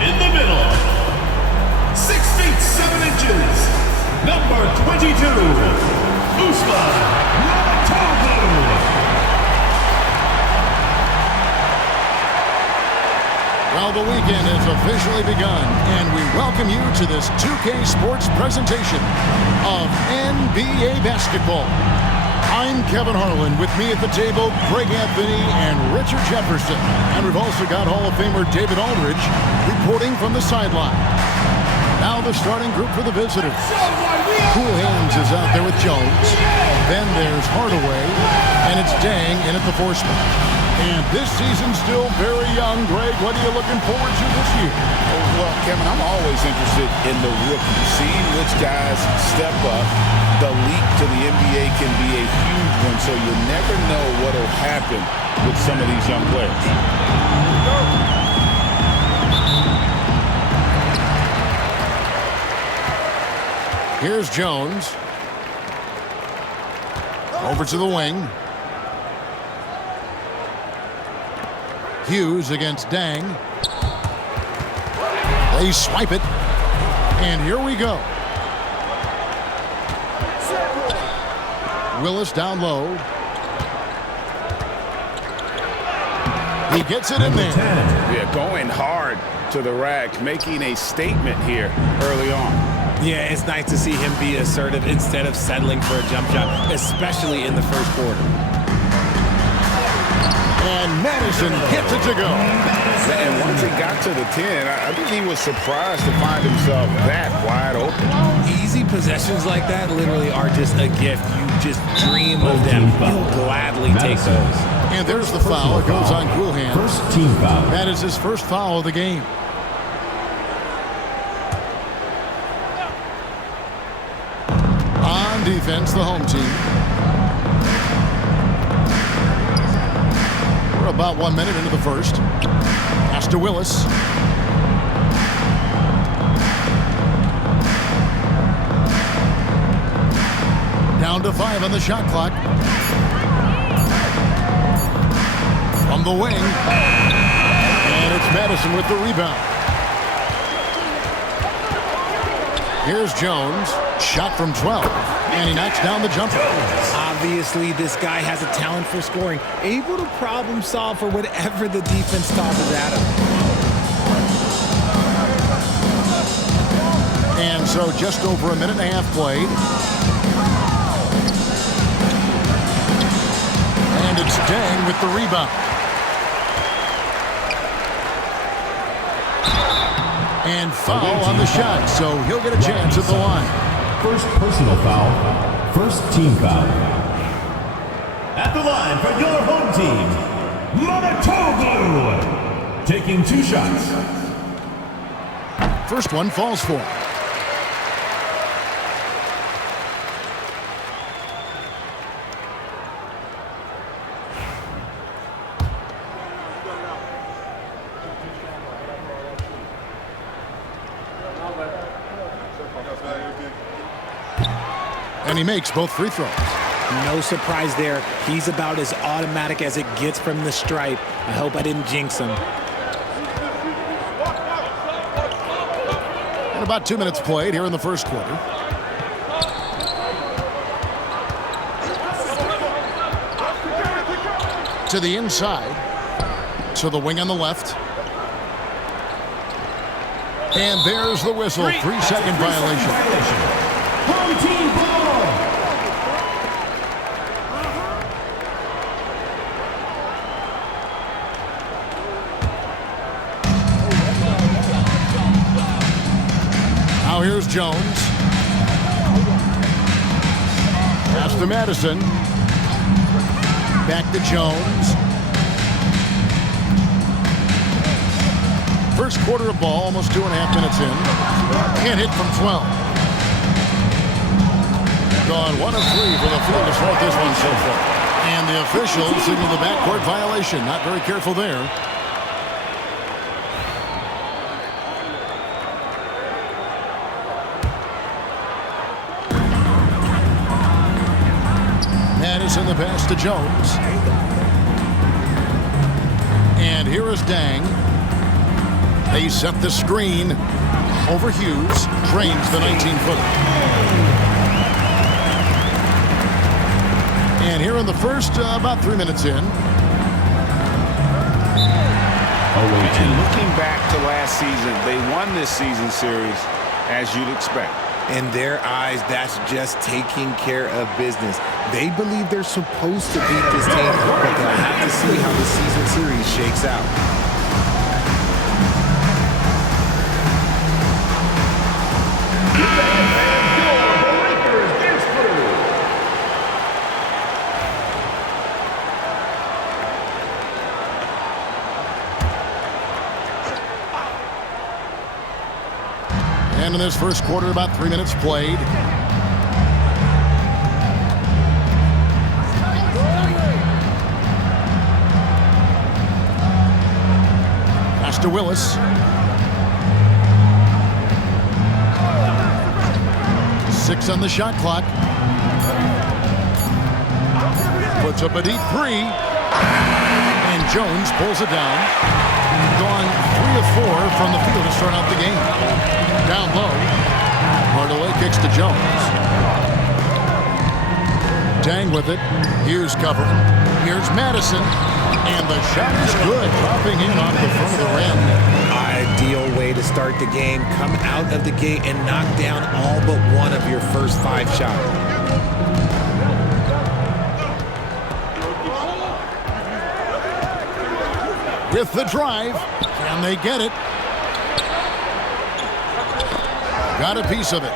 In the middle, 6 feet 7 inches, number 22, Usman Mamatoglou. Well, the weekend has officially begun, and we welcome you to this 2K Sports presentation of NBA basketball. I'm Kevin Harlan. With me at the table, Greg Anthony and Richard Jefferson. And we've also got Hall of Famer David Aldridge reporting from the sideline. Now the starting group for the visitors. Cool Hands is out there with Jones. Then there's Hardaway, and it's Dang in at the 4 spot. And this season's still very young. Greg, what are you looking forward to this year? Well, Kevin, I'm always interested in the rookies, seeing which guys step up. The leap to the NBA can be a huge one, so you never know what will happen with some of these young players. Here's Jones. Over to the wing. Hughes against Dang. They swipe it. And here we go. Willis down low. He gets it in there. Yeah, going hard to the rack, making a statement here early on. Yeah, it's nice to see him be assertive instead of settling for a jump shot, especially in the first quarter. And Madison gets it to go. And once he got to the 10, I think he was surprised to find himself that wide open. Easy possessions like that literally are just a gift. You just dream of them. You'll gladly take those. And there's the foul. It goes on Cool Hands. First team foul. That is his first foul of the game. On defense, the home team. We're about 1 minute into the first. Pass to Willis. Down to 5 on the shot clock. From the wing. And it's Madison with the rebound. Here's Jones. Shot from 12. And he knocks down the jumper. Obviously, this guy has a talent for scoring. Able to problem solve for whatever the defense tosses at him. And so just over a minute and a half played. And it's Dang with the rebound. And foul on the shot, so he'll get a chance at the line. First personal foul. First team foul. At the line for your home team, Mamatoglou. Taking 2 shots. First one falls for him. And he makes both free throws. No surprise there. He's about as automatic as it gets from the stripe. I hope I didn't jinx him. And about 2 minutes played here in the first quarter. To the inside. To the wing on the left. And there's the whistle. 3-second violation. Home team ball. Now here's Jones. Pass to Madison. Back to Jones. First quarter of ball, almost 2.5 minutes in. Can't hit from 12. Gone 1 of 3 for the field to start this one so far. And the officials signal the backcourt violation. Not very careful there. Madison the pass to Jones. And here is Dang. They set the screen over Hughes. Drains the 19-footer. And here in the first, about 3 minutes in. And looking back to last season, they won this season series as you'd expect. In their eyes, that's just taking care of business. They believe they're supposed to beat this team, but they'll have to see how the season series shakes out. And in this first quarter, about 3 minutes played. Pass to Willis. 6 on the shot clock. Puts up a deep 3. And Jones pulls it down. Gone 3 of 4 from the field to start out the game. Down low. Hardaway kicks to Jones. Dang with it. Here's covering. Here's Madison. And the shot is good. Dropping in off the front of the rim. Ideal way to start the game. Come out of the gate and knock down all but one of your first 5 shots. With the drive. Can they get it? Got a piece of it.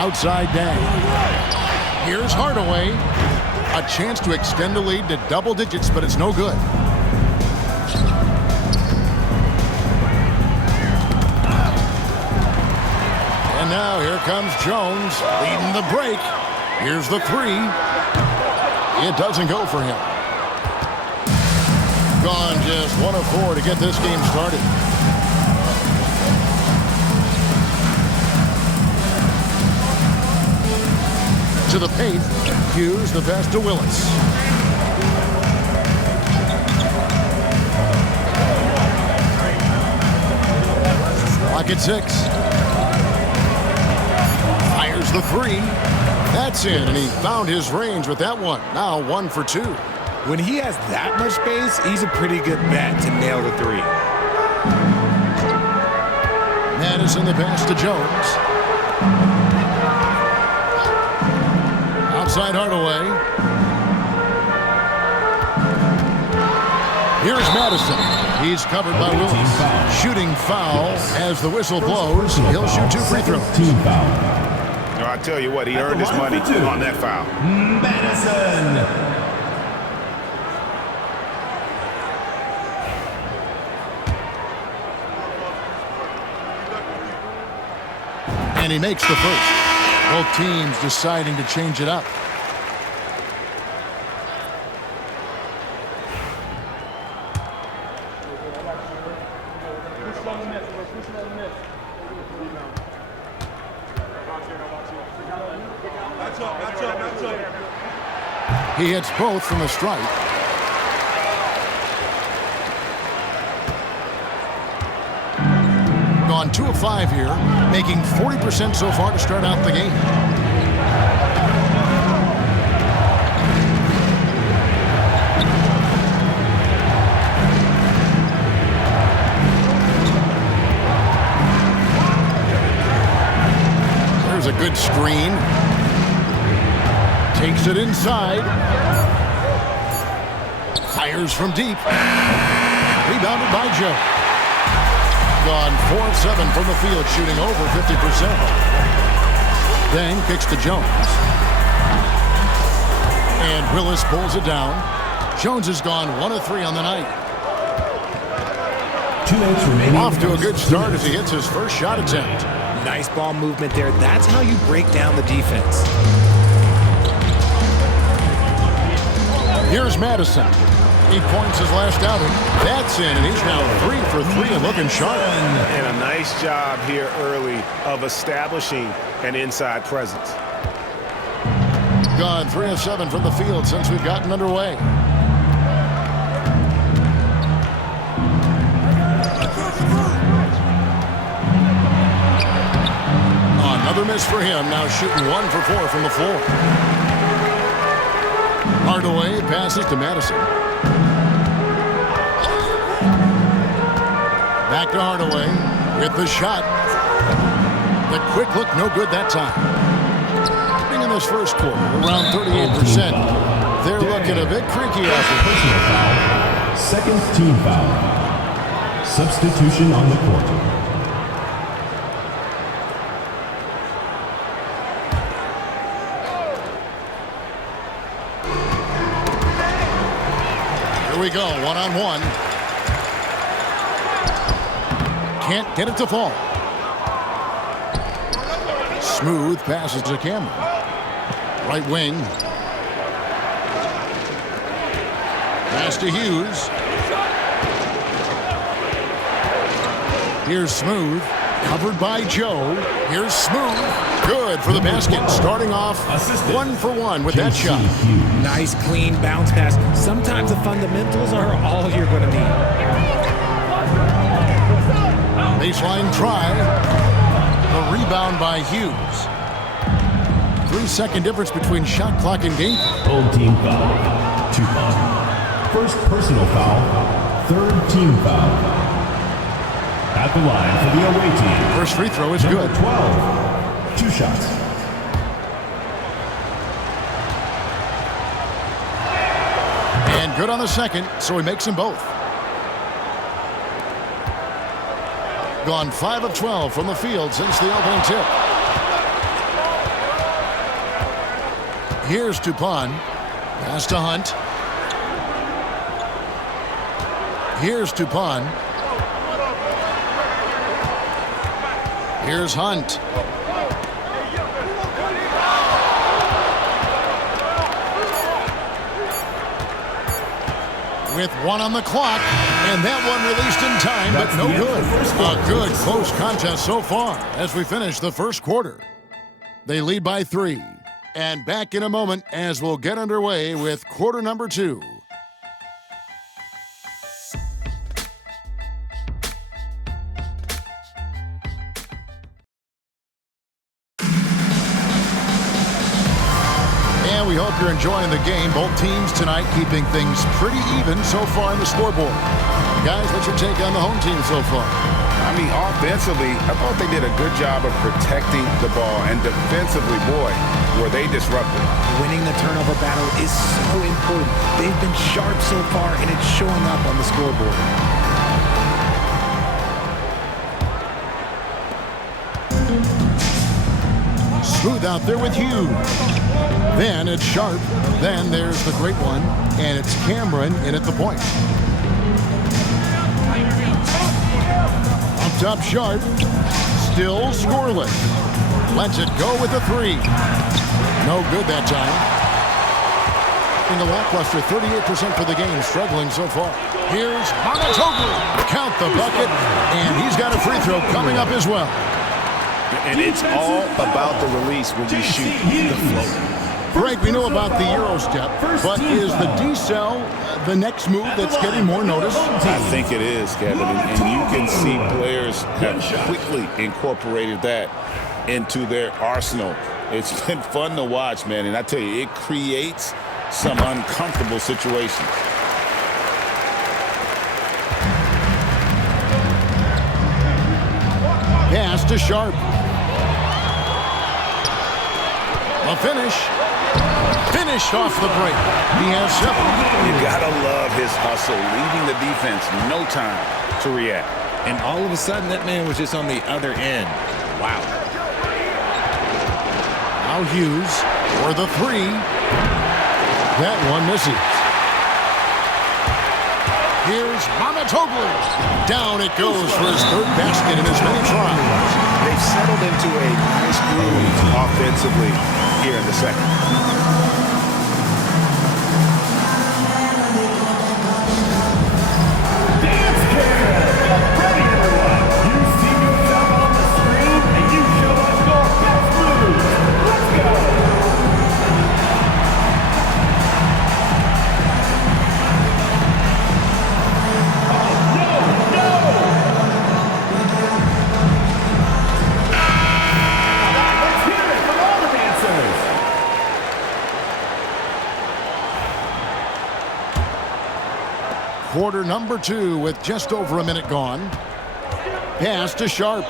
Outside Dang. Here's Hardaway. A chance to extend the lead to double digits, but it's no good. And now here comes Jones leading the break. Here's the 3. It doesn't go for him. Gone just 1 of 4 to get this game started. To the paint. Hughes, the pass to Willis. Clock at 6. Fires the 3. That's in, and he found his range with that one. Now 1 for 2. When he has that much space, he's a pretty good bet to nail the 3. Madison, the pass to Jones. Outside Hardaway. Here's Madison. He's covered by Willis. Shooting foul as the whistle blows. He'll shoot 2 free throws. Team foul. I tell you what, he earned his money on that foul. Madison. And he makes the first. Both teams deciding to change it up. He hits both from the stripe. Gone 2 of 5 here, making 40% so far to start out the game. There's a good screen. Takes it inside. Fires from deep. Rebounded by Joe. Gone 4 of 7 from the field, shooting over 50%. Dang kicks to Jones. And Willis pulls it down. Jones has gone 1 of 3 on the night. 2 minutes remaining. Off to a good start as he hits his first shot attempt. Nice ball movement there. That's how you break down the defense. Here's Madison. 8 points his last outing. That's in, and he's now 3 for 3 and looking sharp. And a nice job here early of establishing an inside presence. Gone 3 of 7 from the field since we've gotten underway. miss for him. Now shooting 1 for 4 from the floor. Hardaway passes to Madison. Back to Hardaway with the shot. The quick look, no good that time. In this first quarter, around 38%. They're looking a bit creaky out there. Personal foul. Second team foul. Substitution on the court. Here we go, one-on-one. Can't get it to fall. Smooth passes to Cameron. Right wing. Pass to Hughes. Here's Smooth. Covered by Joe. Here's Smooth. Good for the basket. Starting off 1 for 1 with that shot. Nice, clean bounce pass. Sometimes the fundamentals are all you're going to need. Baseline try. A rebound by Hughes. 3-second difference between shot clock and game. Old team foul. 2 foul. First personal foul. Third team foul. At the line for the away team. First free throw is Number good. 12. 2 shots. And good on the second, so he makes them both. Gone 5 of 12 from the field since the opening tip. Here's Dupont. Pass to Hunt. Here's Dupont. Here's Hunt. With 1 on the clock, and that one released in time, but no good. A good close contest so far as we finish the first quarter. They lead by 3. And back in a moment as we'll get underway with quarter number 2. And we hope you're enjoying the game. Both teams tonight keeping things pretty even so far in the scoreboard. Guys, what's your take on the home team so far? I mean, offensively, I thought they did a good job of protecting the ball. And defensively, boy, were they disruptive. Winning the turnover battle is so important. They've been sharp so far, and it's showing up on the scoreboard. Smooth out there with Hughes. Then it's Sharp. Then there's the great one, and it's Cameron in at the point. Up top, Sharp. Still scoreless. Lets it go with a 3. No good that time. In the lackluster, 38% for the game, struggling so far. Here's Monotoglu. Count the bucket, and he's got a free throw coming up as well. And it's all about the release when you shoot the float. Greg, we know about the Euro step, but is the decel the next move that's getting more notice? I think it is, Kevin, and you can see players have quickly incorporated that into their arsenal. It's been fun to watch, man, and I tell you, it creates some uncomfortable situations. Pass to Sharp. A finish. Finished off the break. He has 7. You gotta love his hustle, leaving the defense no time to react. And all of a sudden, that man was just on the other end. Wow. Now Hughes for the 3. That one misses. Here's Monotoglu. Down it goes for his 3rd basket in as many tries. They've settled into a nice groove offensively here in the second. Quarter number 2 with just over a minute gone. Pass to Sharp.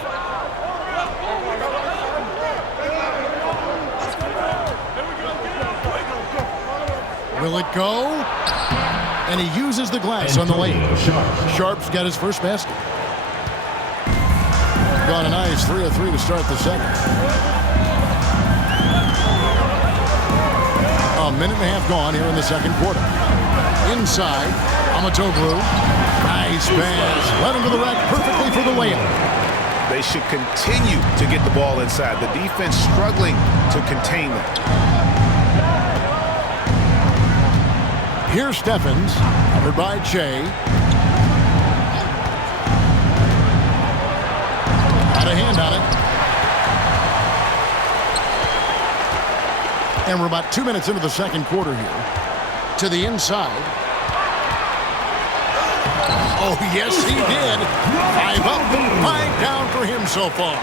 Will it go? And he uses the glass on the lane. Sharp's got his first basket. Got a nice 3 of 3 to start the second. A minute and a half gone here in the second quarter. Inside, Amatoglu. Nice pass. Led him to the rack perfectly for the layup. They should continue to get the ball inside. The defense struggling to contain them. Here's Steffens, covered by Che. Got a hand on it. And we're about 2 minutes into the second quarter here. To the inside. Oh, yes, he did. 5 up, 5 down for him so far.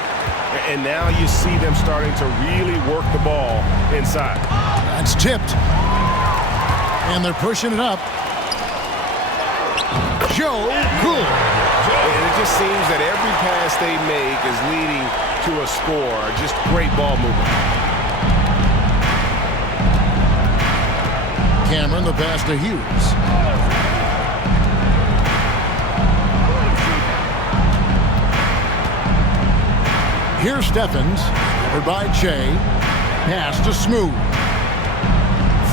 And now you see them starting to really work the ball inside. That's tipped. And they're pushing it up. Joe Gould. And it just seems that every pass they make is leading to a score. Just great ball movement. Cameron, the pass to Hughes. Here's Steffens, covered by Che. Pass to Smooth.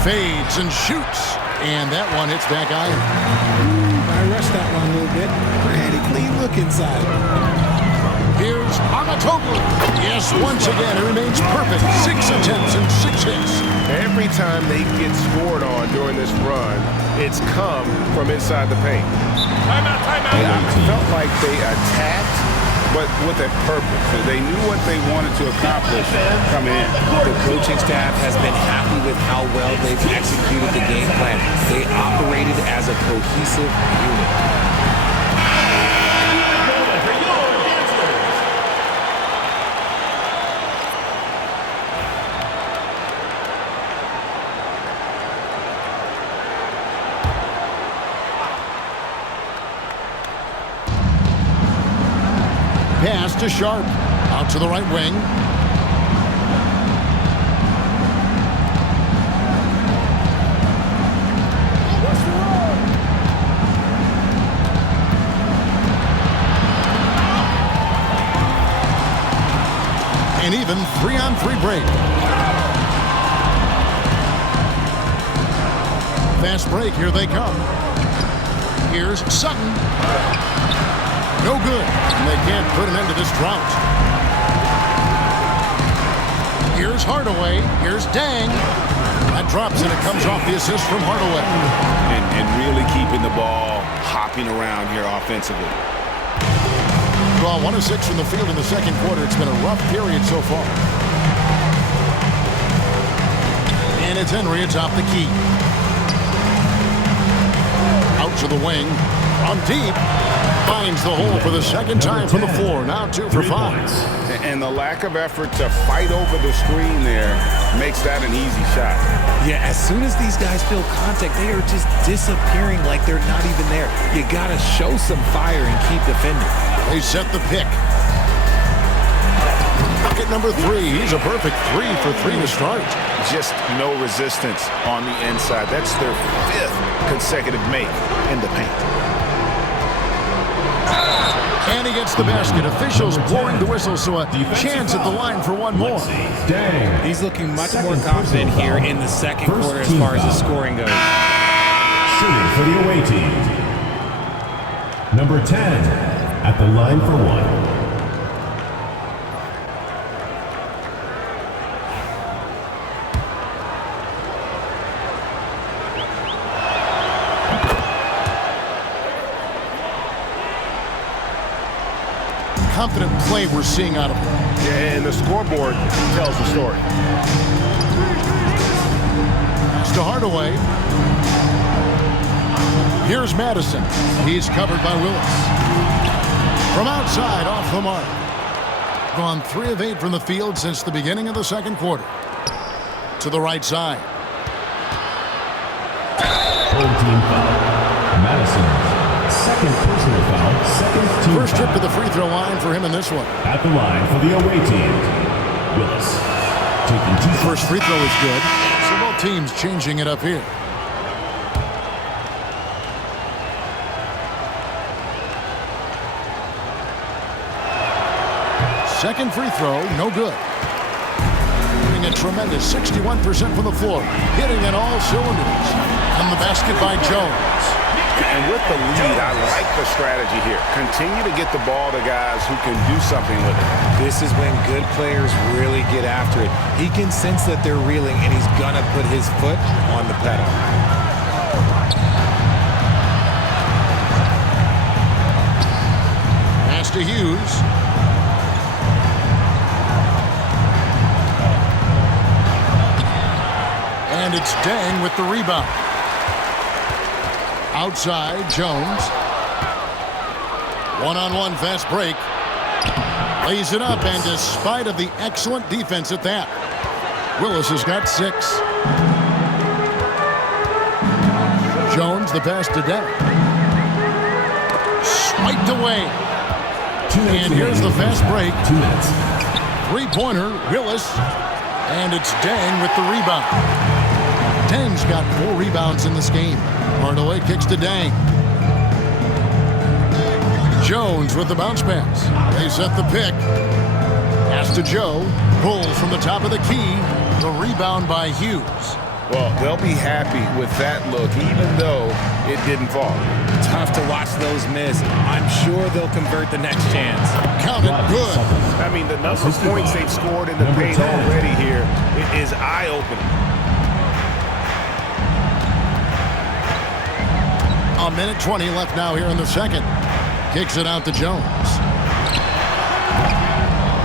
Fades and shoots. And that one hits back iron. I rushed that one a little bit. I had a clean look inside. Here's Amatoglu. Yes, once again, it remains perfect. 6 attempts and 6 hits. Every time they get scored on during this run, it's come from inside the paint. Timeout. I felt like they attacked, but with a purpose. They knew what they wanted to accomplish coming in. The coaching staff has been happy with how well they've executed the game plan. They operated as a cohesive unit. Pass to Sharp. Out to the right wing. An even 3-on-3 break. Fast break. Here they come. Here's Sutton. No good. And they can't put an end to this drought. Here's Hardaway. Here's Dang. That drops and it comes off the assist from Hardaway. And really keeping the ball hopping around here offensively. Well, 1 of 6 from the field in the second quarter. It's been a rough period so far. And it's Henry atop the key. Out to the wing. On deep. Finds the hole for the second time from the floor. Now 2 for 5. And the lack of effort to fight over the screen there makes that an easy shot. Yeah, as soon as these guys feel contact, they are just disappearing like they're not even there. You got to show some fire and keep defending. They set the pick. Bucket number 3. He's a perfect 3 for 3 to start. Just no resistance on the inside. That's their 5th consecutive make in the paint. And he gets the basket. Officials blowing the whistle, so a chance at the line for one more. He's looking much more confident here in the second quarter as far as the scoring goes. Shooting for the away team. Number 10 at the line for 1. Confident play we're seeing out of him. Yeah, and the scoreboard tells the story. Pass to Hardaway. Here's Madison. He's covered by Willis. From outside, off the mark. Gone 3 of 8 from the field since the beginning of the second quarter. To the right side. Home team foul. Madison. Second personal foul, second team First trip foul. to the free throw line for him in this one. At the line for the away team, Willis. Taking two shots. First free throw is good. So both teams changing it up here. Second free throw, no good. Doing a tremendous 61% from the floor. Hitting in all cylinders. And the basket by Jones. And with the lead, I like the strategy here. Continue to get the ball to guys who can do something with it. This is when good players really get after it. He can sense that they're reeling, and he's going to put his foot on the pedal. Pass to Hughes. And it's Dang with the rebound. Outside, Jones. One-on-one fast break. Lays it up, and despite of the excellent defense at that, Willis has got 6. Jones, the pass to Dang. Swiped away. And here's the fast break. 2 minutes. Three-pointer, Willis. And it's Dang with the rebound. Dang's got 4 rebounds in this game. Hardaway kicks to Dang. Jones with the bounce pass. They set the pick. Pass to Joe. Pulls from the top of the key. The rebound by Hughes. Well, they'll be happy with that look, even though it didn't fall. Tough to watch those miss. I'm sure they'll convert the next chance. Count it good. I mean, the number of points they've scored in the paint already here is eye-opening. A minute 20 left now here in the second. Kicks it out to Jones.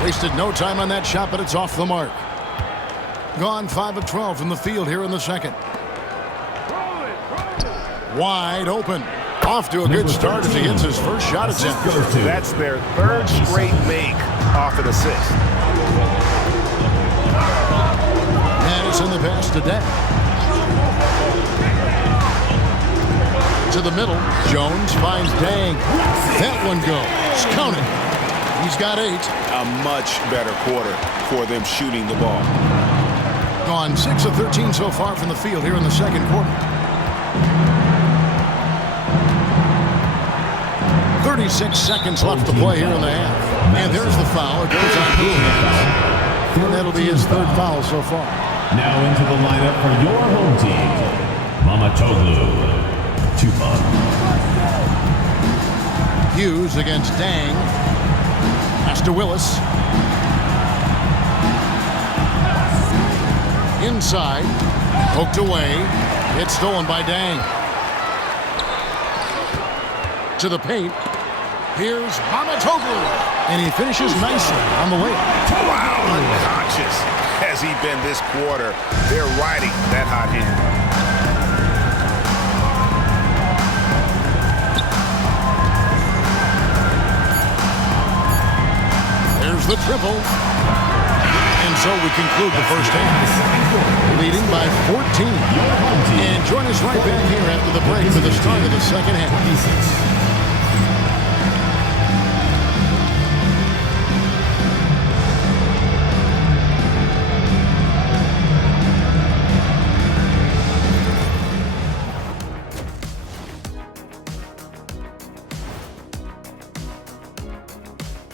Wasted no time on that shot, but it's off the mark. Gone 5 of 12 from the field here in the second. Wide open. Off to a good start as he hits his first shot attempt. That's their 3rd straight make off of the 6th. Madison the pass to Dang. To the middle. Jones finds Dang. That one goes. Count it. He's got 8. A much better quarter for them shooting the ball. Gone 6 of 13 so far from the field here in the second quarter. 36 seconds left to play here in the half. And there's the foul. It goes on Hughes. And that'll be his 3rd foul so far. Now into the lineup for your home team, Mamatoglu. Tupac. Hughes against Dang. Pass to Willis. Inside. Poked away. It's stolen by Dang. To the paint. Here's Mamatoglu. And he finishes nicely on the way. Wow, unconscious has he been this quarter. They're riding that hot hand. The triple. And so we conclude the first half. Leading by 14. And join us right back here after the break for the start of the second half.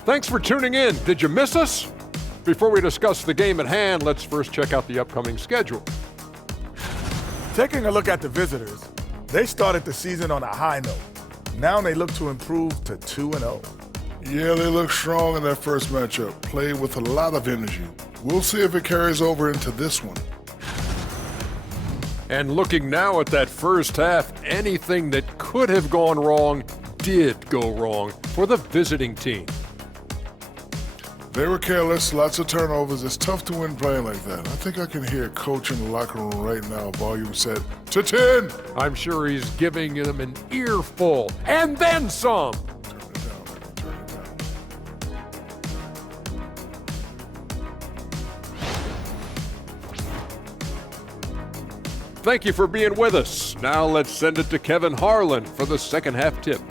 Thanks for tuning in. Did you miss us? Before we discuss the game at hand, let's first check out the upcoming schedule. Taking a look at the visitors, they started the season on a high note. Now they look to improve to 2-0. Yeah, they look strong in that first matchup, played with a lot of energy. We'll see if it carries over into this one. And looking now at that first half, anything that could have gone wrong did go wrong for the visiting team. They were careless, lots of turnovers. It's tough to win playing like that. I think I can hear Coach in the locker room right now, volume set to 10. I'm sure he's giving them an earful, and then some. Turn it down, baby, turn it down. Thank you for being with us. Now let's send it to Kevin Harlan for the second half tip.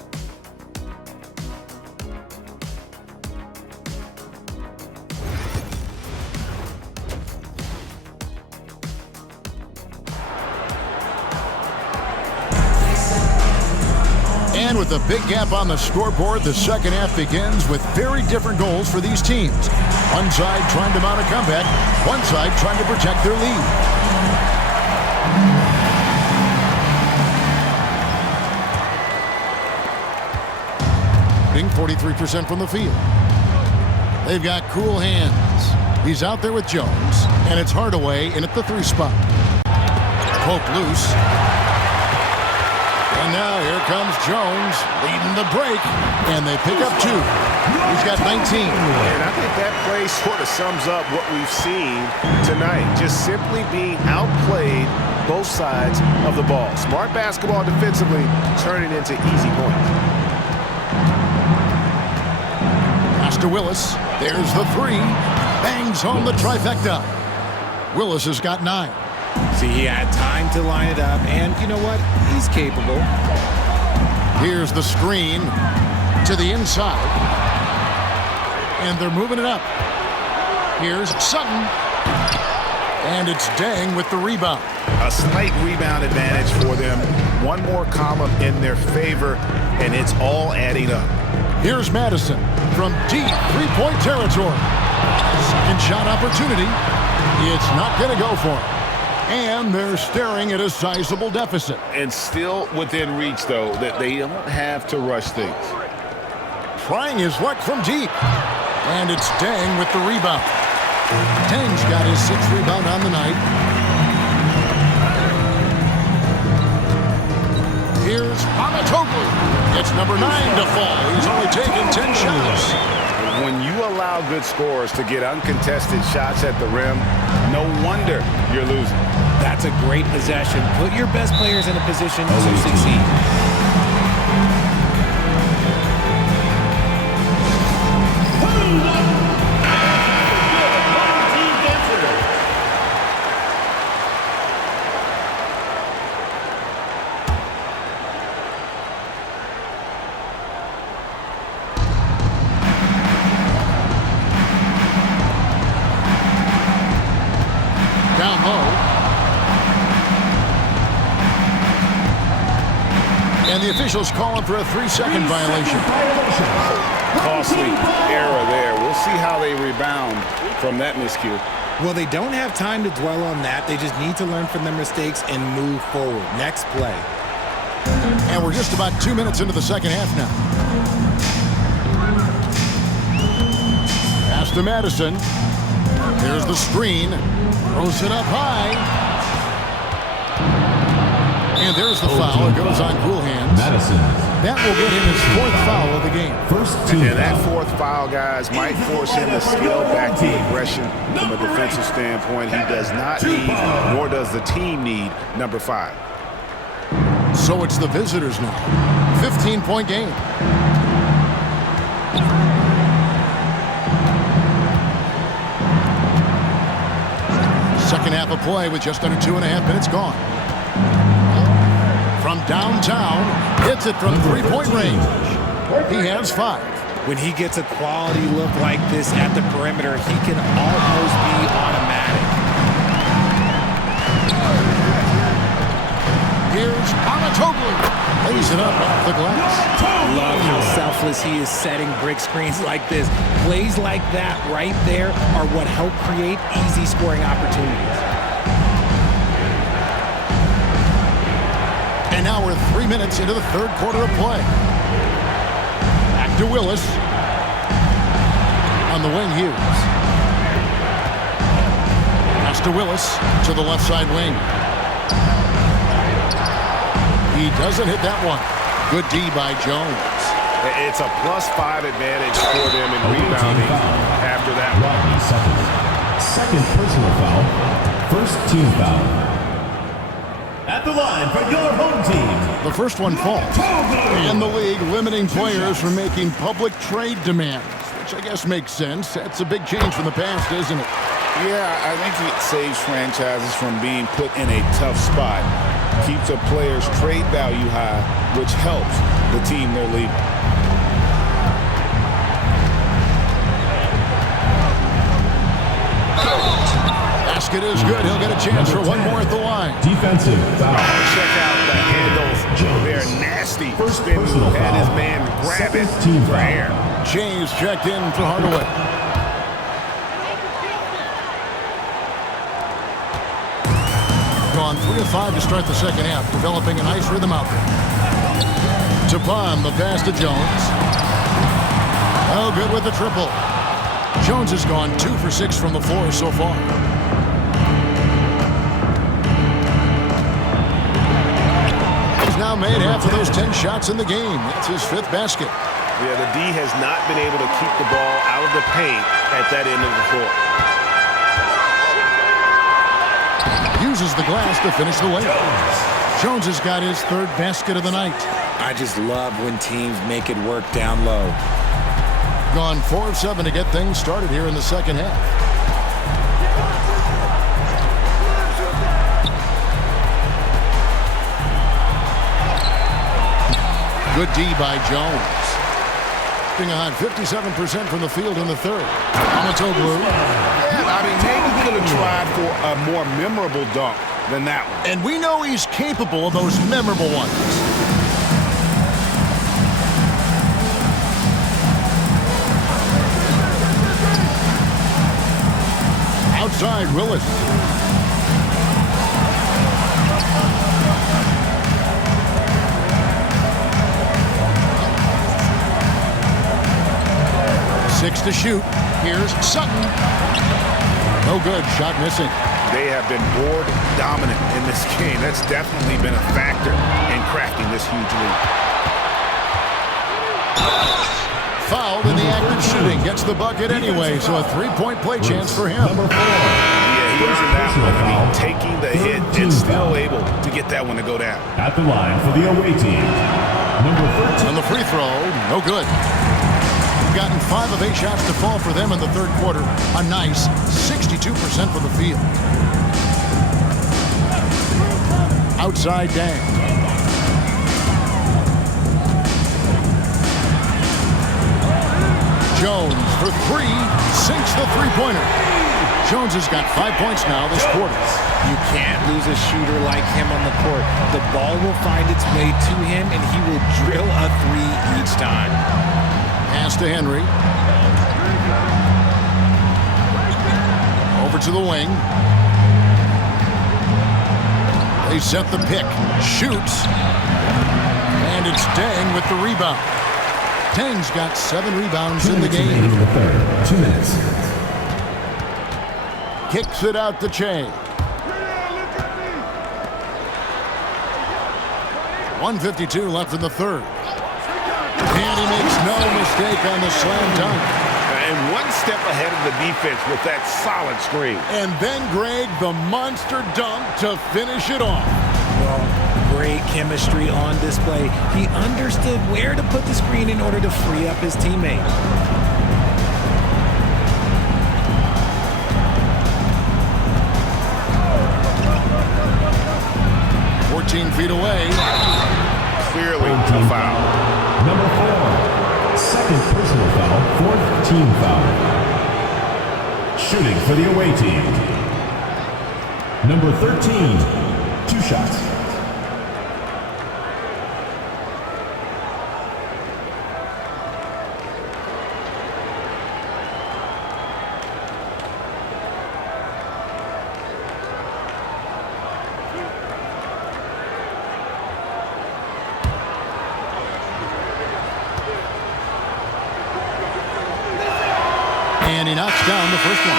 And with a big gap on the scoreboard, the second half begins with very different goals for these teams. One side trying to mount a comeback, one side trying to protect their lead. 43% from the field. They've got cool hands. He's out there with Jones, and it's Hardaway in at the 3 spot. Poke loose. And now here comes Jones leading the break, and they pick up 2. He's got 19. And I think that play sort of sums up what we've seen tonight. Just simply being outplayed both sides of the ball. Smart basketball defensively, turning into easy points. Pass to Willis. There's the 3. Bangs home the trifecta. Willis has got 9. See, he had time to line it up, and you know what? He's capable. Here's the screen to the inside. And they're moving it up. Here's Sutton. And it's Deng with the rebound. A slight rebound advantage for them. One more column in their favor, and it's all adding up. Here's Madison from deep three-point territory. Second shot opportunity. It's not going to go for him. And they're staring at a sizable deficit. And still within reach, though, that they don't have to rush things. Trying his luck from deep. And it's Deng with the rebound. Deng's got his 6th rebound on the night. Here's Amatoglu. It's number 9 to fall. He's only taken 10 shots. When you allow good scorers to get uncontested shots at the rim, no wonder you're losing. That's a great possession. Put your best players in a position to succeed. Down low. And the officials calling for a 3-second violation. Costly error there. We'll see how they rebound from that miscue. Well, they don't have time to dwell on that. They just need to learn from their mistakes and move forward. Next play. And we're just about 2 minutes into the second half now. Pass to Madison. Here's the screen. Throws it up high. And there's the foul. It goes on cool hands. Madison. That will get him his 4th foul of the game. First team And that foul. 4th foul, guys, might force him to scale back the aggression from a defensive standpoint. He does not need, nor does the team need, number 5. So it's the visitors now. 15-point game. Second half of play with just under 2.5 minutes gone. From downtown, hits it from 3-point range. He has 5. When he gets a quality look like this at the perimeter, he can almost be automatic. Here's Amatoglu. Lays it up off the glass. Love how selfless he is setting brick screens like this. Plays like that right there are what help create easy scoring opportunities. And now we're 3 minutes into the 3rd quarter of play. Back to Willis. On the wing, Hughes. Pass to Willis to the left side wing. He doesn't hit that one. Good D by Jones. It's a +5 advantage for them in rebounding after that one. Rodney Sutton. Second personal foul. First team foul. At the line for your home team. The first one falls. And the league limiting players from making public trade demands, which I guess makes sense. That's a big change from the past, isn't it? Yeah, I think it saves franchises from being put in a tough spot. Keeps a player's trade value high, which helps the team they're leading. Basket is good. He'll get a chance for one more at the line. Defensive foul. Check out the handles They're nasty. First Spin personal move. Had his foul. man grab it Second team for foul. air. James checked in for Hardaway. Gone 3 of 5 to start the second half, developing a nice rhythm out there. Tapon, the pass to Jones. Oh, good with the triple. Jones has gone 2 for 6 from the floor so far. He's now made half of those 10 shots in the game. That's his 5th basket. Yeah, the D has not been able to keep the ball out of the paint at that end of the floor. Uses the glass to finish the layup. Jones has got his 3rd basket of the night. I just love when teams make it work down low. Gone 4 of 7 to get things started here in the second half. Good D by Jones. Being a hot 57% from the field in the 3rd. Amatoglu. Yeah, I mean, maybe we could have tried for a more memorable dunk than that one. And we know he's capable of those memorable ones. Outside, Willis. Six to shoot. Here's Sutton. No good. Shot missing. They have been board dominant in this game. That's definitely been a factor in crafting this huge lead. Fouled in the act of shooting. Gets the bucket anyway, so a 3-point play chance for him. Number 4. Yeah, he earned that one. I mean, taking the hit and still able to get that one to go down. At the line for the away team. Number 13. On the free throw, no good. Gotten 5 of 8 shots to fall for them in the 3rd quarter. A nice 62% from the field. Outside Dang. Jones for 3. Sinks the three-pointer. Jones has got 5 points now this quarter. You can't lose a shooter like him on the court. The ball will find its way to him, and he will drill a 3 each time. Pass to Henry. Over to the wing. They set the pick. Shoots. And it's Dang with the rebound. Dang's got 7 rebounds in the game. In the 3rd. 2 minutes. Kicks it out the chain. 1:52 left in the 3rd. And he makes no mistake on the slam dunk. And one step ahead of the defense with that solid screen. And then Greg, the monster dunk to finish it off. Well, great chemistry on display. He understood where to put the screen in order to free up his teammate. 14 feet away. Clearly a foul. Number 4. Second personal foul. 4th team foul. Shooting for the away team. Number 13. 2 shots. And he knocks down the first one.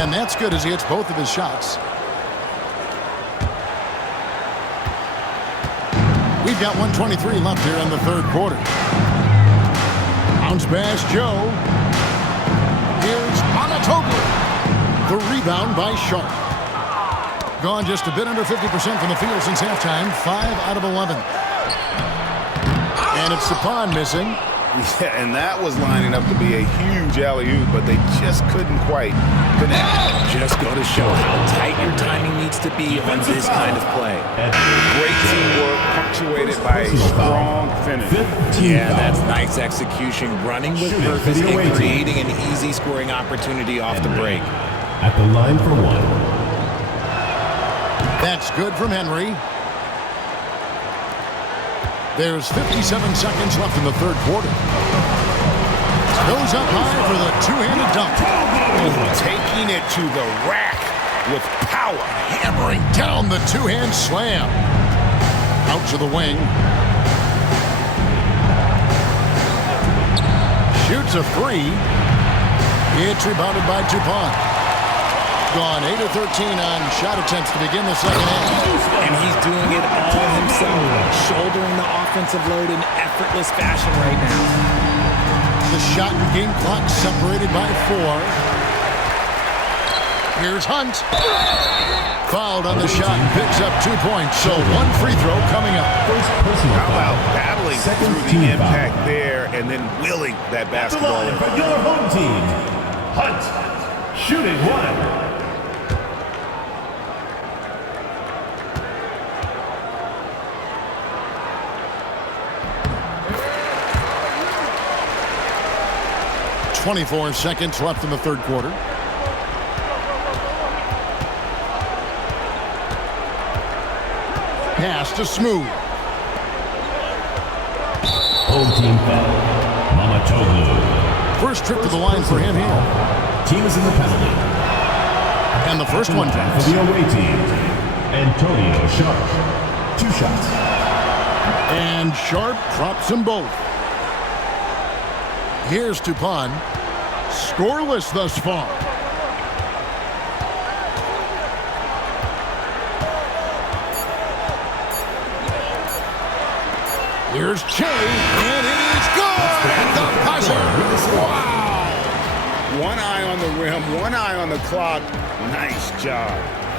And that's good as he hits both of his shots. We've got 1:23 left here in the 3rd quarter. Bounce pass, Joe. Here's Amatoglu. The rebound by Sharp. Gone just a bit under 50% from the field since halftime. 5 out of 11. And it's Tapon missing. Yeah, and that was lining up to be a huge alley-oop, but they just couldn't quite connect. Just go to show how tight your timing needs to be on this kind of play. Great teamwork, punctuated by a strong finish. Yeah, that's nice execution, running with purpose and creating an easy scoring opportunity off the break. At the line for one. That's good from Henry. There's 57 seconds left in the third quarter. Goes up high for the two-handed dunk. Taking it to the rack with power. Hammering down the two-hand slam. Out to the wing. Shoots a three. It's rebounded by Dupont. Gone 8 of 13 on shot attempts to begin the second half. And he's doing it all himself, shouldering the offensive load in effortless fashion right now. The shot and game clock separated by 4. Here's Hunt. Fouled on the shot and picks up 2 points. So one free throw coming up. How about battling through the impact there and then willing that basketball in? For your home team, Hunt, shooting one. .24 seconds left in the third quarter. Pass to Smooth. Home team foul. Mamatoglu. First trip to the line for him here. Team is in the penalty. And the first one For counts. the away team, Antonio Sharp. 2 shots. And Sharp drops them both. Here's Dupont. Scoreless thus far. Here's Che, and it is good at the buzzer. Wow! One eye on the rim, one eye on the clock. Nice job.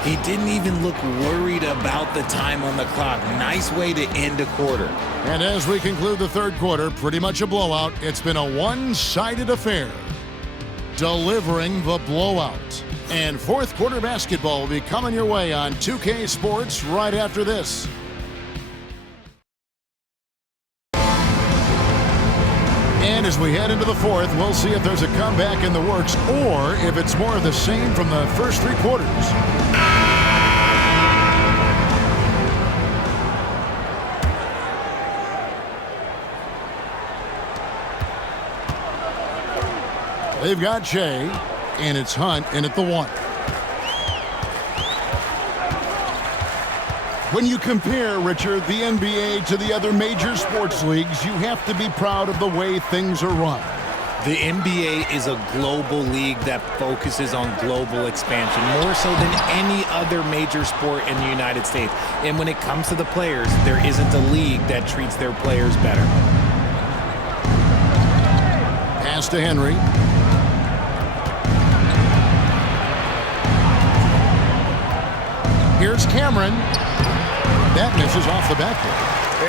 He didn't even look worried about the time on the clock. Nice way to end a quarter. And as we conclude the third quarter, pretty much a blowout. It's been a one-sided affair. Delivering the blowout. And fourth quarter basketball will be coming your way on 2K Sports right after this. And as we head into the fourth, we'll see if there's a comeback in the works or if it's more of the same from the first 3 quarters. They've got Che, and it's Hunt in at the 1. When you compare, Richard, the NBA to the other major sports leagues, you have to be proud of the way things are run. The NBA is a global league that focuses on global expansion, more so than any other major sport in the United States. And when it comes to the players, there isn't a league that treats their players better. Pass to Henry. Here's Cameron. That misses off the backboard.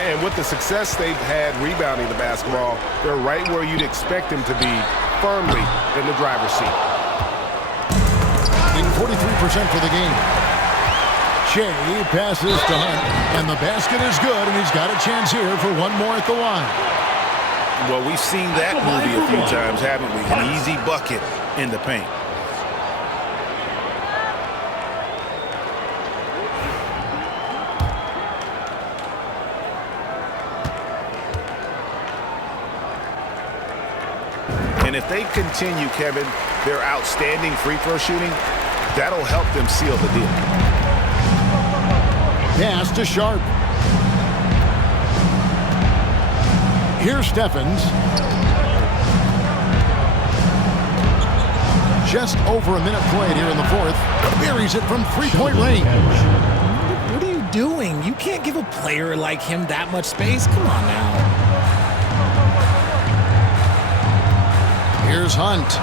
And with the success they've had rebounding the basketball, they're right where you'd expect them to be, firmly in the driver's seat. In 43% for the game. Che passes to Hunt, and the basket is good, and he's got a chance here for one more at the line. Well, we've seen that movie a few times, haven't we? An easy bucket in the paint. And if they continue, Kevin, their outstanding free throw shooting, that'll help them seal the deal. Pass to Sharp. Here's Steffens. Just over a minute played here in the fourth. Buries it from three-point range. What are you doing? You can't give a player like him that much space. Come on now. Here's Hunt.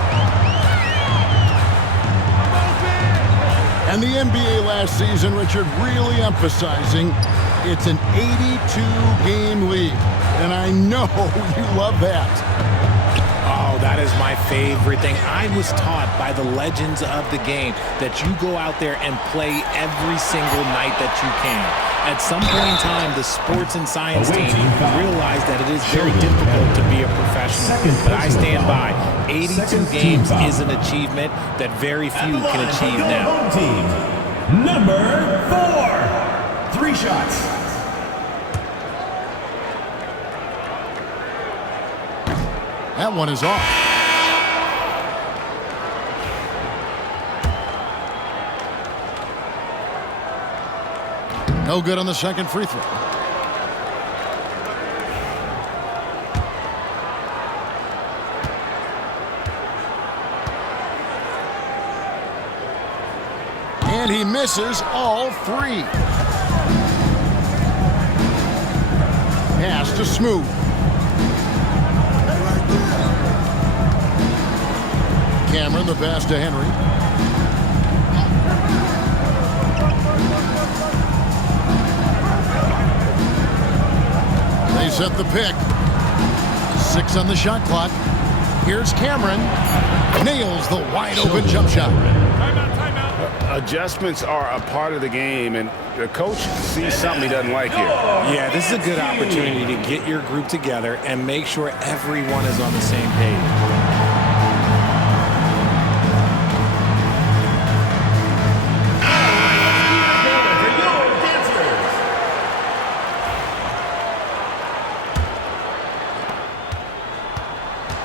And the NBA last season, Richard, really emphasizing it's an 82-game league. And I know you love that. Oh, that is my favorite thing. I was taught by the legends of the game that you go out there and play every single night that you can. At some point in time, the sports and science team realized that it is very difficult to be a professional. But I stand by. 82 games is an achievement that very few can achieve now. Team, number 4. 3 shots. That one is off. No good on the second free throw. And he misses all 3. Pass to Smooth. Cameron, the pass to Henry. They set the pick. 6 on the shot clock. Here's Cameron. Nails the wide open jump shot. Adjustments are a part of the game, and the coach sees something he doesn't like here. Yeah, this is a good opportunity to get your group together and make sure everyone is on the same page.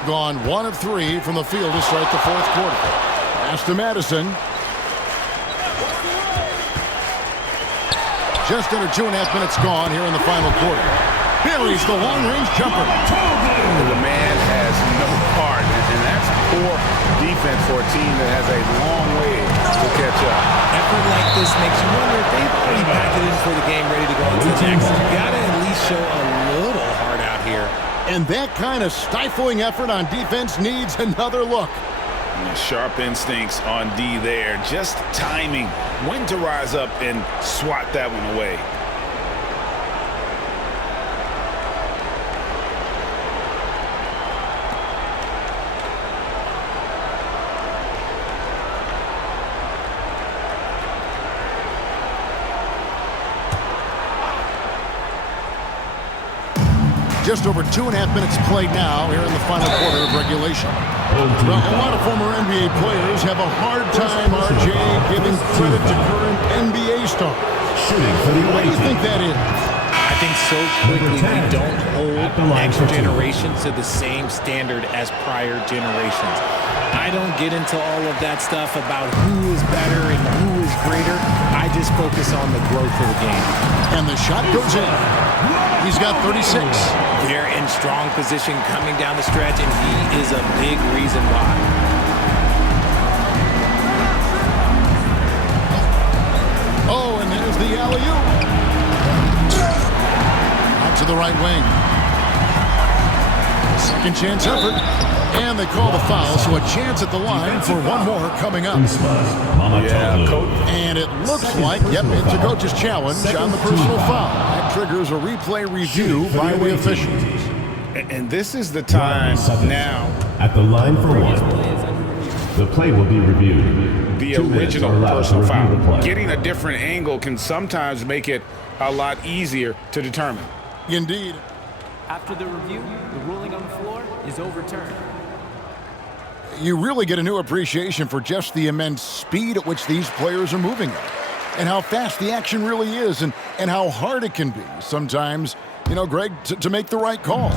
Gone 1 of 3 from the field to start the fourth quarter. Pass to Madison. Just under 2.5 minutes gone here in the final quarter. Buries the long-range jumper. The man has no heart, and that's poor defense for a team that has a long way to catch up. Effort like this makes you wonder if they've already packed it in for the game, ready to go into the next. You got to at least show a little heart out here. And that kind of stifling effort on defense needs another look. Sharp instincts on D there. Just timing when to rise up and swat that one away. Just over 2.5 minutes played now here in the final quarter of regulation. Well, a lot of former NBA players have a hard time, RJ, giving credit to current NBA stars. Why do you think that is? I think so quickly we don't hold next generation to the same standard as prior generations. I don't get into all of that stuff about who is better and who is greater. I just focus on the growth of the game. And the shot goes in. He's got 36. They're in strong position coming down the stretch, and he is a big reason why. Oh, and there's the alley-oop. Out to the right wing. Second chance effort. And they call the foul, so a chance at the line for one more coming up. Yeah, coach. And it looks like, yep, it's a coach's challenge on the personal foul. That triggers a replay review by the official. And this is the time now. At the line for 1. The play will be reviewed. The original personal foul. Getting a different angle can sometimes make it a lot easier to determine. Indeed. After the review, the ruling on the floor is overturned. You really get a new appreciation for just the immense speed at which these players are moving at, and how fast the action really is, and how hard it can be sometimes, you know, Greg, to make the right call.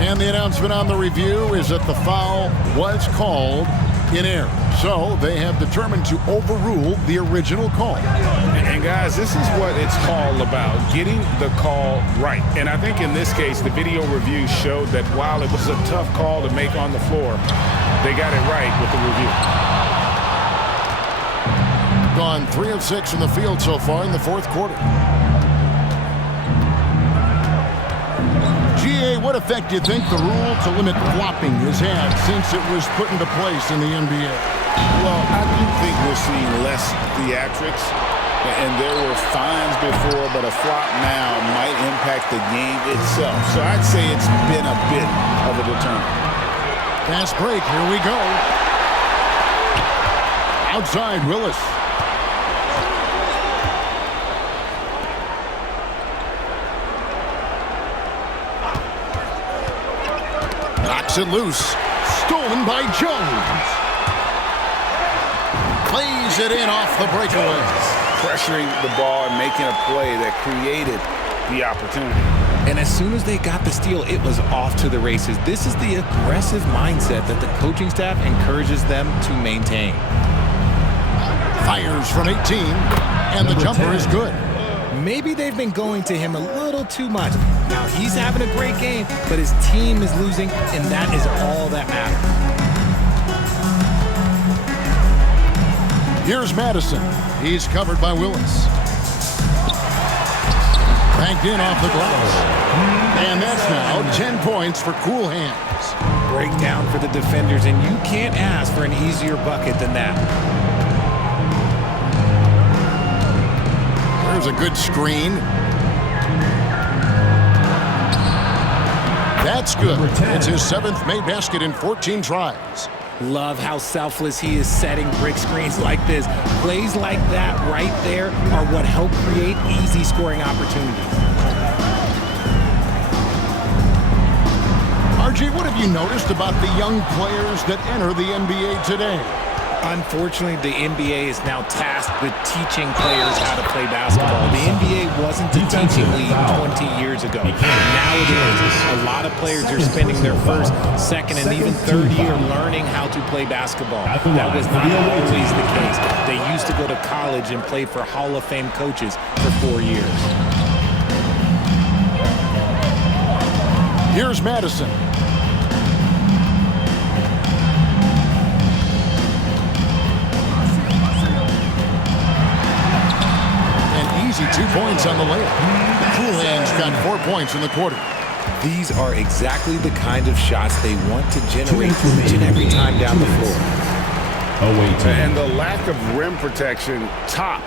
And the announcement on the review is that the foul was called in error. So they have determined to overrule the original call. And guys, this is what it's all about, getting the call right. And I think in this case, the video review showed that while it was a tough call to make on the floor, they got it right with the review. Gone 3 of 6 from the field so far in the fourth quarter. GA, what effect do you think the rule to limit flopping has had since it was put into place in the NBA? Well, I do think we're seeing less theatrics And there were fines before, but a flop now might impact the game itself. So I'd say it's been a bit of a deterrent. Fast break. Here we go. Outside Willis. Knocks it loose. Stolen by Jones. Plays it in off the breakaway. Pressuring the ball and making a play that created the opportunity. And as soon as they got the steal, it was off to the races. This is the aggressive mindset that the coaching staff encourages them to maintain. Fires from 18, and the jumper is good. Maybe they've been going to him a little too much. Now he's having a great game, but his team is losing, and that is all that matters. Here's Madison. He's covered by Willis. Banked in off the glass. And that's now 10 points for cool hands. Breakdown for the defenders, and you can't ask for an easier bucket than that. There's a good screen. That's good. It's his 7th made basket in 14 tries. Love how selfless he is setting brick screens like this. Plays like that right there are what help create easy scoring opportunities. RJ, what have you noticed about the young players that enter the NBA today? Unfortunately, the NBA is now tasked with teaching players how to play basketball. The NBA wasn't a teaching league 20 years ago. Now it is. A lot of players are spending their first, second, and even third year learning how to play basketball. That was not always the case. They used to go to college and play for Hall of Fame coaches for 4 years. Here's Madison. Easy 2 points on the layup. Cool Hands got 4 points in the quarter. These are exactly the kind of shots they want to generate each and every time down the floor. And the lack of rim protection, top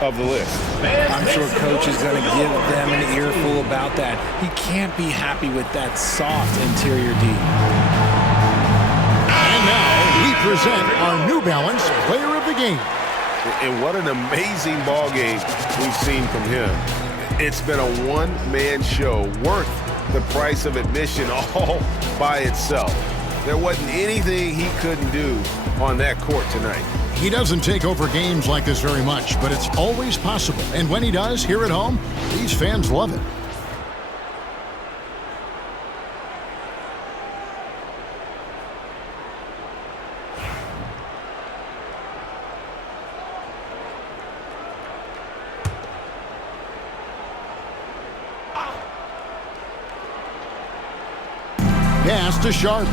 of the list. I'm sure coach is going to give them an earful about that. He can't be happy with that soft interior D. And now we present our New Balance Player of the Game. And what an amazing ball game we've seen from him. It's been a one-man show worth the price of admission all by itself. There wasn't anything he couldn't do on that court tonight. He doesn't take over games like this very much, but it's always possible. And when he does, here at home, these fans love it. Pass to Sharp.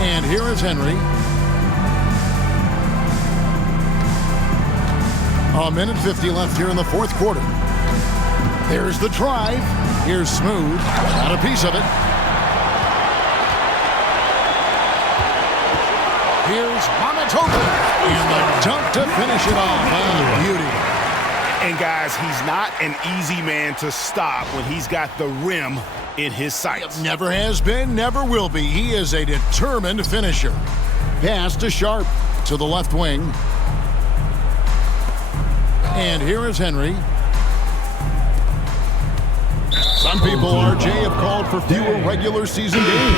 And here is Henry. A minute 50 left here in the fourth quarter. There's the drive. Here's Smooth. Got a piece of it. Here's Mamatoga. And the dunk to finish it off. Oh, beauty. And guys, he's not an easy man to stop when he's got the rim in his sights. Never has been, never will be. He is a determined finisher. Pass to Sharp to the left wing. And here is Henry. Some people, RJ, have called for fewer regular season games.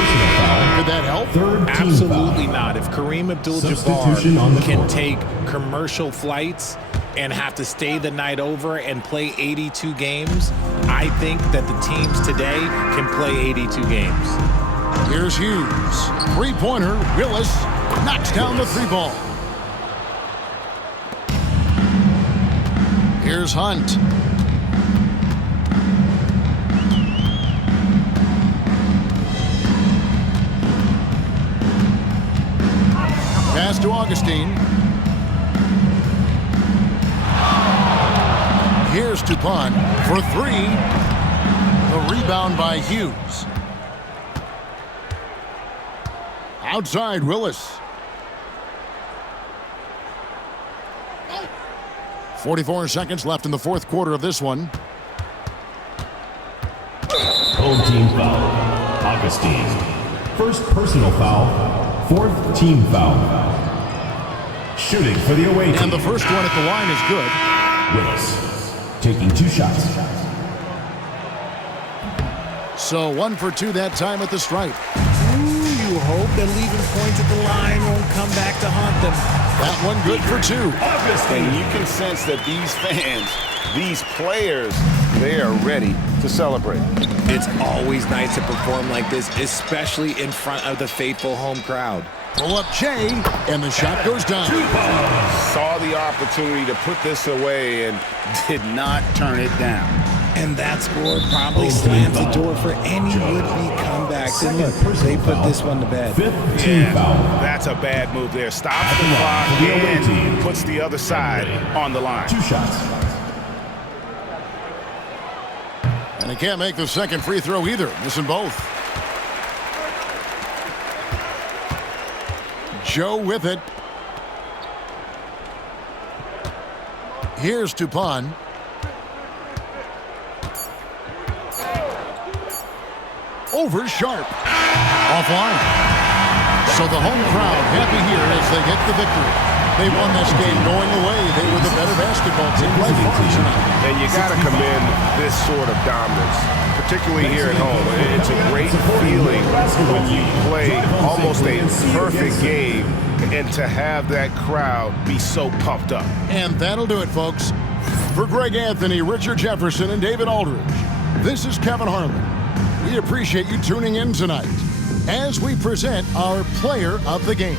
Could that help? Absolutely not. If Kareem Abdul-Jabbar can take commercial flights and have to stay the night over and play 82 games, I think that the teams today can play 82 games. Here's Hughes. Three-pointer. Willis knocks down the three ball. Here's Hunt. Pass to Augustine. Here's Dupont for three. The rebound by Hughes. Outside Willis. 44 seconds left in the fourth quarter of this one. Home team foul. Augustine. First personal foul. Fourth team foul. Shooting for the away team. And the first one at the line is good. Willis taking 2 shots. So 1 for 2 that time at the stripe. You hope that leaving points at the line won't come back to haunt them. That one good for 2. And you can sense that these fans, these players, they are ready to celebrate. It's always nice to perform like this, especially in front of the faithful home crowd. Pull up Jay, and the shot goes down. Saw the opportunity to put this away and did not turn it down. And that score probably slams the door for any would-be comebacks. And look, they put this one to bed. Fifth team foul. That's a bad move there. Stops the clock and puts the other side on the line. 2 shots. And he can't make the second free throw either, missing both. Joe with it. Here's Tupon. Over Sharp. Offline. So the home crowd happy here as they get the victory. They won this game going away. They were the better basketball team by far tonight. And you got to commend this sort of dominance, particularly here at home. It's a great feeling when you play almost a perfect game and to have that crowd be so pumped up. And that'll do it, folks. For Greg Anthony, Richard Jefferson, and David Aldridge, this is Kevin Harlan. We appreciate you tuning in tonight as we present our player of the game.